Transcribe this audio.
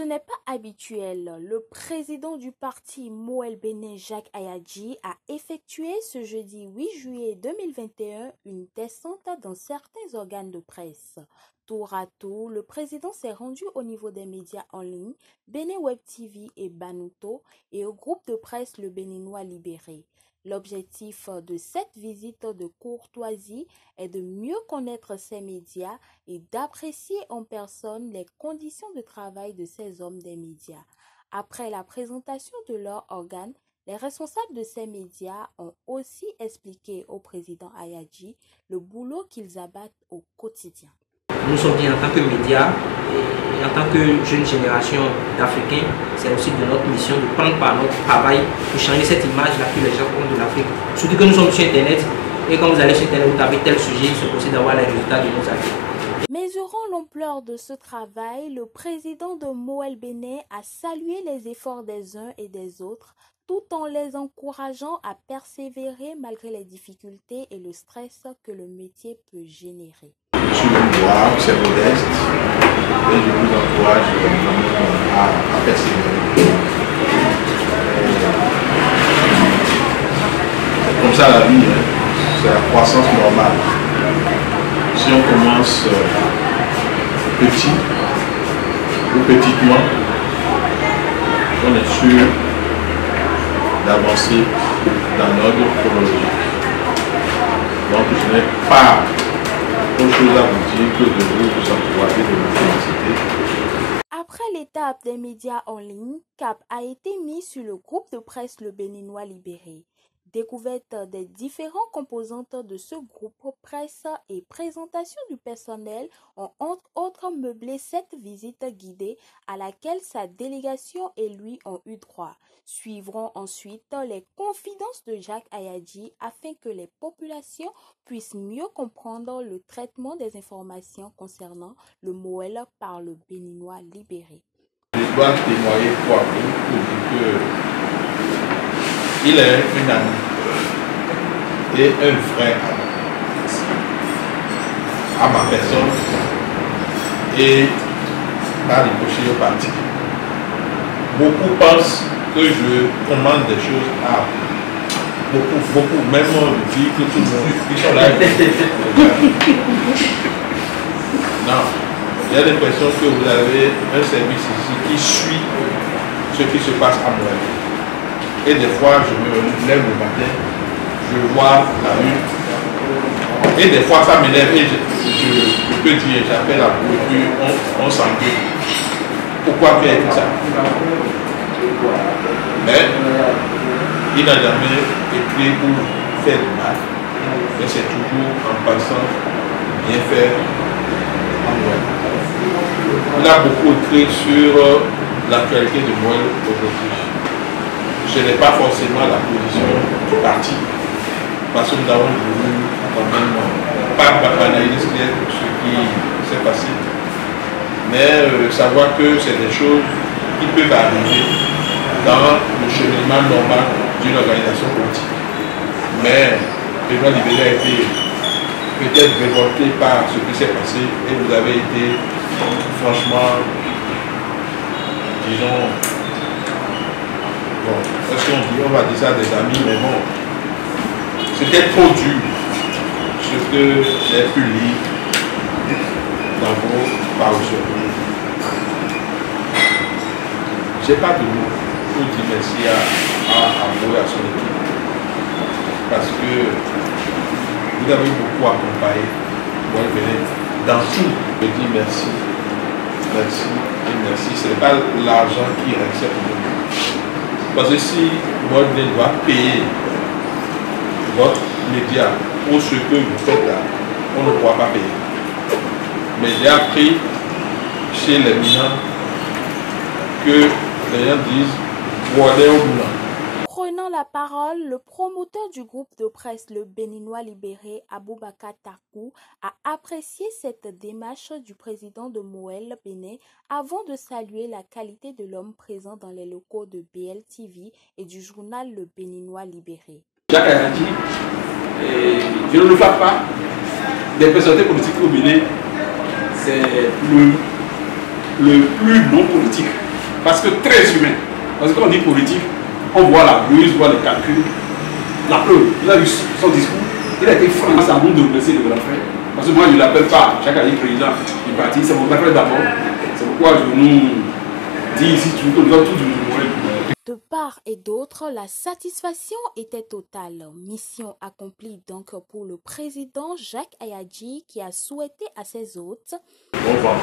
Ce n'est pas habituel. Le président du parti Moël Bénin, Jacques Ayadji, a effectué ce jeudi 8 juillet 2021 une descente dans certains organes de presse. Tour à tour, le président s'est rendu au niveau des médias en ligne, Bénin Web TV et Banuto, et au groupe de presse Le Béninois Libéré. L'objectif de cette visite de courtoisie est de mieux connaître ces médias et d'apprécier en personne les conditions de travail de ces hommes des médias. Après la présentation de leur organe, les responsables de ces médias ont aussi expliqué au président Ayadji le boulot qu'ils abattent au quotidien. Nous sommes dit en tant que médias et en tant que jeune génération d'Africains, c'est aussi de notre mission de prendre part notre travail pour changer cette image-là que les gens ont de l'Afrique. Surtout que nous sommes sur Internet et quand vous allez sur Internet, vous tapez tel sujet, c'est possible d'avoir les résultats de nos actes. Mesurant l'ampleur de ce travail, le président de Moël Bénin a salué les efforts des uns et des autres, tout en les encourageant à persévérer malgré les difficultés et le stress que le métier peut générer. Je suis le noir, c'est modeste, et je vous encourage à persévérer. C'est comme ça la vie, hein. C'est la croissance normale. Si on commence petit ou petitement, on est sûr d'avancer dans l'ordre chronologique. Donc je n'ai pas autre chose à vous dire que de vous encourager, de vous féliciter. Après l'étape des médias en ligne, cap a été mis sur le groupe de presse Le Béninois Libéré. Découverte des différentes composantes de ce groupe presse et présentation du personnel ont entre autres meublé cette visite guidée à laquelle sa délégation et lui ont eu droit. Suivront ensuite les confidences de Jacques Ayadji afin que les populations puissent mieux comprendre le traitement des informations concernant le Moël par le Béninois Libéré. Je dois témoigner pour vous que il est un ami et un frère à ma personne et à l'hypochie au parti. Beaucoup pensent que je commande des choses à beaucoup, même on dit que tout le monde, ils sont là. Non, il y a l'impression que vous avez un service ici qui suit ce qui se passe à moi. Et des fois, je me lève le matin, je vois la rue. Et des fois, ça m'énerve et je peux dire, j'appelle à vous et puis on s'engueule. Pourquoi faire tout ça? Mais il n'a jamais écrit pour faire du mal. Mais c'est toujours en passant bien faire en moi. Il a beaucoup écrit sur l'actualité de Moël aujourd'hui. Je n'ai pas forcément la position du parti, parce que nous avons voulu quand même pas banaliser ce qui s'est passé, mais savoir que c'est des choses qui peuvent arriver dans le cheminement normal d'une organisation politique. Mais le Béninois Libéré a été peut-être révolté par ce qui s'est passé et vous avez été franchement, disons, bon, est-ce qu'on dit, on va dire ça à des amis, mais bon, c'était trop dur ce que j'ai pu lire dans vos parutions. Je n'ai pas de mots pour dire merci à vous et à son équipe, parce que vous avez beaucoup accompagné moi dans tout. Je dis merci, merci et merci. Ce n'est pas l'argent qui reste pour nous. Parce que si votre doit payer votre média pour ce que vous faites là, on ne pourra pas payer. Mais j'ai appris chez les minants que les gens disent voilà au moulin. Prenant la parole, le promoteur du groupe de presse Le Béninois Libéré, Aboubakar Takou, a apprécié cette démarche du président de Moël Bénin avant de saluer la qualité de l'homme présent dans les locaux de BLTV et du journal Le Béninois Libéré. Jacques Ayadji, je ne le flatte pas, des personnalités politiques au Bénin, c'est le plus non politique. Parce que très humain. Parce que quand on dit politique, on voit la ruse, on voit les calculs. La preuve, vous avez vu son discours, il a été franc à sa monde de remercier le grand frère. Parce que moi, je ne l'appelle pas chaque année président du parti, c'est mon grand frère d'abord. C'est pourquoi je nous dis ici, tout le temps, tout de part et d'autre, la satisfaction était totale. Mission accomplie donc pour le président Jacques Ayadji qui a souhaité à ses hôtes. Au revoir.